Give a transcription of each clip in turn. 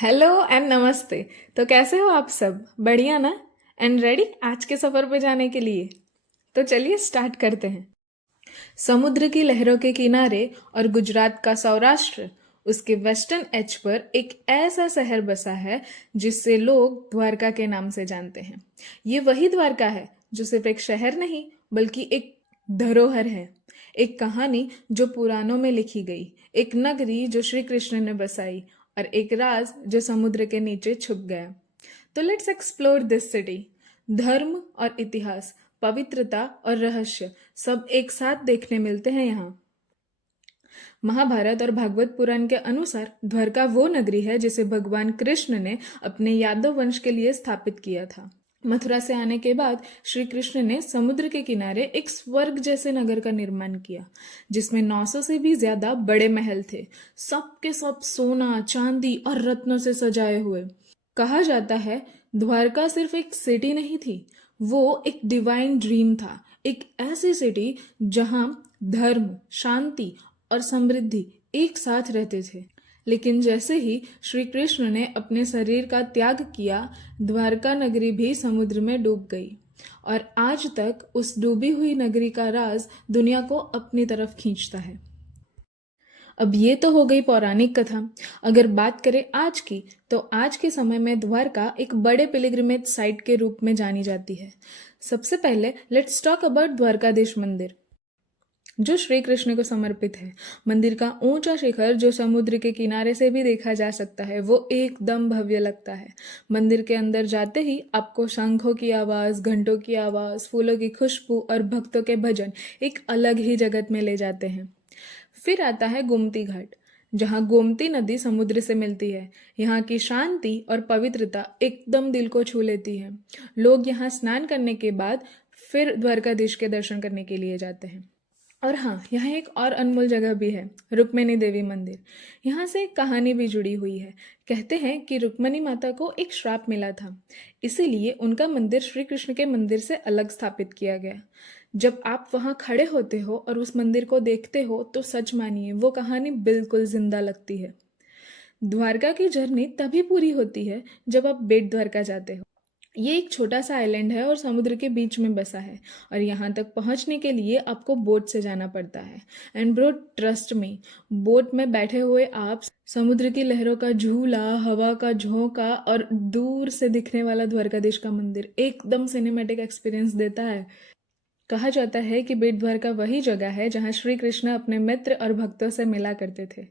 Hello and नमस्ते। तो कैसे हो आप सब? बढ़िया ना? एंड रेडी आज के सफ़र पे जाने के लिए? तो चलिए स्टार्ट करते हैं। समुद्र की लहरों के किनारे और गुजरात का सौराष्ट्र, उसके वेस्टर्न एज पर एक ऐसा शहर बसा है जिससे लोग द्वारका के नाम से जानते हैं। ये वही द्वारका है जो सिर्फ एक शहर नहीं बल्कि एक धरोहर है, एक कहानी जो पुराणों में लिखी गई, एक नगरी जो श्री कृष्ण ने बसाई और एक राज जो समुद्र के नीचे छुप गया। तो लेट्स एक्सप्लोर दिस सिटी। धर्म और इतिहास, पवित्रता और रहस्य सब एक साथ देखने मिलते हैं यहाँ। महाभारत और भागवत पुराण के अनुसार द्वारका वो नगरी है जिसे भगवान कृष्ण ने अपने यादव वंश के लिए स्थापित किया था। मथुरा से आने के बाद श्री कृष्ण ने समुद्र के किनारे एक स्वर्ग जैसे नगर का निर्माण किया, जिसमें 900 से भी ज्यादा बड़े महल थे, सब के सब सोना चांदी और रत्नों से सजाए हुए। कहा जाता है द्वारका सिर्फ एक सिटी नहीं थी, वो एक डिवाइन ड्रीम था, एक ऐसी सिटी जहां धर्म, शांति और समृद्धि एक साथ रहते थे। लेकिन जैसे ही श्री कृष्ण ने अपने शरीर का त्याग किया, द्वारका नगरी भी समुद्र में डूब गई और आज तक उस डूबी हुई नगरी का राज दुनिया को अपनी तरफ खींचता है। अब ये तो हो गई पौराणिक कथा। अगर बात करें आज की, तो आज के समय में द्वारका एक बड़े पिलग्रिमेज साइट के रूप में जानी जाती है। सबसे पहले लेट्स टॉक अबाउट द्वारकाधीश मंदिर, जो श्री कृष्ण को समर्पित है। मंदिर का ऊंचा शिखर जो समुद्र के किनारे से भी देखा जा सकता है, वो एकदम भव्य लगता है। मंदिर के अंदर जाते ही आपको शंखों की आवाज, घंटों की आवाज, फूलों की खुशबू और भक्तों के भजन एक अलग ही जगत में ले जाते हैं। फिर आता है गोमती घाट, जहाँ गोमती नदी समुद्र से मिलती है। यहाँ की शांति और पवित्रता एकदम दिल को छू लेती है। लोग यहाँ स्नान करने के बाद फिर द्वारकाधीश के दर्शन करने के लिए जाते हैं। और हाँ, यहाँ एक और अनमोल जगह भी है, रुक्मिणी देवी मंदिर। यहाँ से एक कहानी भी जुड़ी हुई है। कहते हैं कि रुक्मिणी माता को एक श्राप मिला था, इसीलिए उनका मंदिर श्री कृष्ण के मंदिर से अलग स्थापित किया गया। जब आप वहाँ खड़े होते हो और उस मंदिर को देखते हो तो सच मानिए वो कहानी बिल्कुल जिंदा लगती है। द्वारका की जर्नी तभी पूरी होती है जब आप बेट द्वारका जाते हो। ये एक छोटा सा आइलैंड है और समुद्र के बीच में बसा है, और यहाँ तक पहुँचने के लिए आपको बोट से जाना पड़ता है। And bro, trust me, boat में बैठे हुए आप समुद्र की लहरों का झूला, हवा का झोंका और दूर से दिखने वाला द्वारकाधीश का मंदिर एकदम सिनेमैटिक एक्सपीरियंस देता है। कहा जाता है कि बेट द्वारका वही जगह है जहाँ श्री कृष्ण अपने मित्र और भक्तों से मिला करते थे।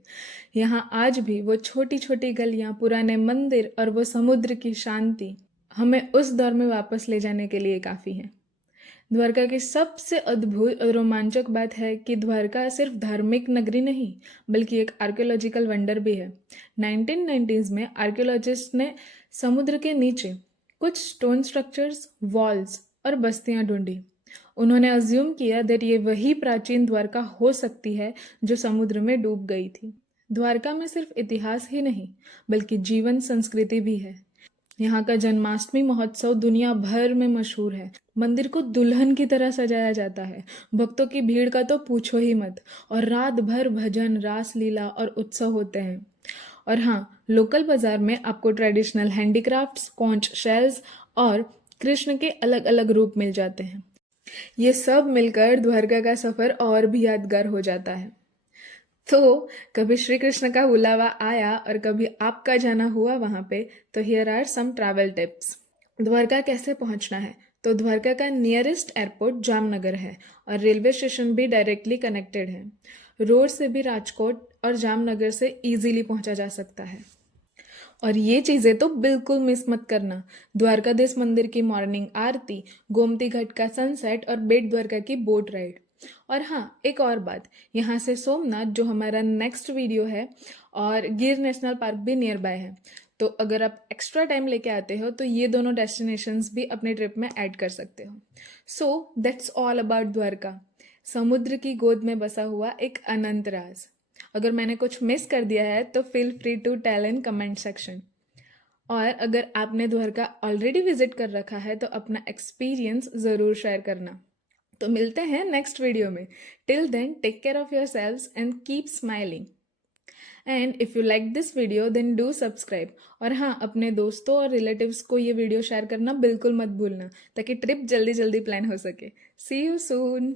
यहाँ आज भी वो छोटी छोटी गलियाँ, पुराने मंदिर और वो समुद्र की शांति हमें उस दौर में वापस ले जाने के लिए काफ़ी है। द्वारका की सबसे अद्भुत और रोमांचक बात है कि द्वारका सिर्फ धार्मिक नगरी नहीं बल्कि एक आर्कियोलॉजिकल वंडर भी है। 1990s में आर्कियोलॉजिस्ट ने समुद्र के नीचे कुछ स्टोन स्ट्रक्चर्स, वॉल्स और बस्तियां ढूंढी। उन्होंने अज्यूम किया दैट ये वही प्राचीन द्वारका हो सकती है जो समुद्र में डूब गई थी। द्वारका में सिर्फ इतिहास ही नहीं बल्कि जीवन संस्कृति भी है। यहाँ का जन्माष्टमी महोत्सव दुनिया भर में मशहूर है। मंदिर को दुल्हन की तरह सजाया जाता है। भक्तों की भीड़ का तो पूछो ही मत, और रात भर भजन, रास लीला और उत्सव होते हैं। और हाँ, लोकल बाजार में आपको ट्रेडिशनल हैंडीक्राफ्ट्स, कॉन्च शेल्स और कृष्ण के अलग अलग रूप मिल जाते हैं। ये सब मिलकर द्वारका का सफर और भी यादगार हो जाता है। तो कभी श्री कृष्ण का बुलावा आया और कभी आपका जाना हुआ वहां पे, तो here are some travel tips. Dwarka कैसे पहुंचना है? तो द्वारका का नियरेस्ट एयरपोर्ट जामनगर है और रेलवे स्टेशन भी डायरेक्टली कनेक्टेड है। रोड से भी राजकोट और जामनगर से इजीली पहुंचा जा सकता है। और ये चीज़ें तो बिल्कुल मिस मत करना, द्वारकाधीश मंदिर की मॉर्निंग आरती, गोमती घाट का सनसेट और बेट द्वारका की बोट राइड। और हाँ, एक और बात, यहाँ से सोमनाथ जो हमारा नेक्स्ट वीडियो है और गिर नेशनल पार्क भी नियर बाय है। तो अगर आप एक्स्ट्रा टाइम लेके आते हो तो ये दोनों डेस्टिनेशंस भी अपने ट्रिप में ऐड कर सकते हो। So that's all about Dwarka, समुद्र की गोद में बसा हुआ एक अनंत राज। अगर मैंने कुछ मिस कर दिया है तो feel free to tell in comment section. और अगर आपने द्वारका ऑलरेडी विजिट कर रखा है तो अपना एक्सपीरियंस ज़रूर शेयर करना। तो मिलते हैं नेक्स्ट वीडियो में। Till then take care of your selves and keep smiling. And if you like this video then do subscribe. और हाँ, अपने दोस्तों और रिलेटिव्स को ये वीडियो शेयर करना बिल्कुल मत भूलना ताकि ट्रिप जल्दी जल्दी प्लान हो सके। सी यू सून।